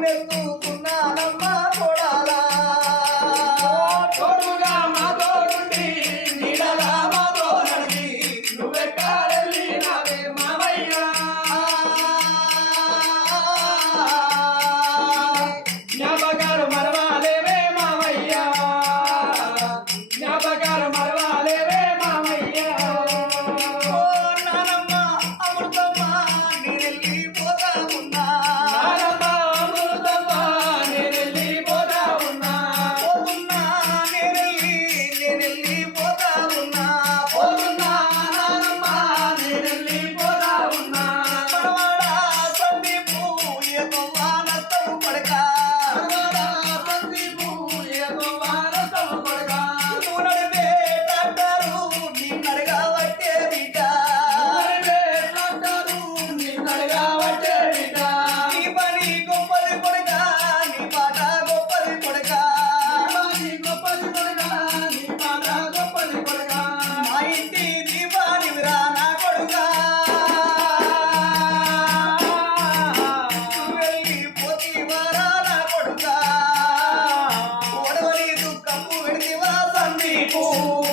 meu Oh.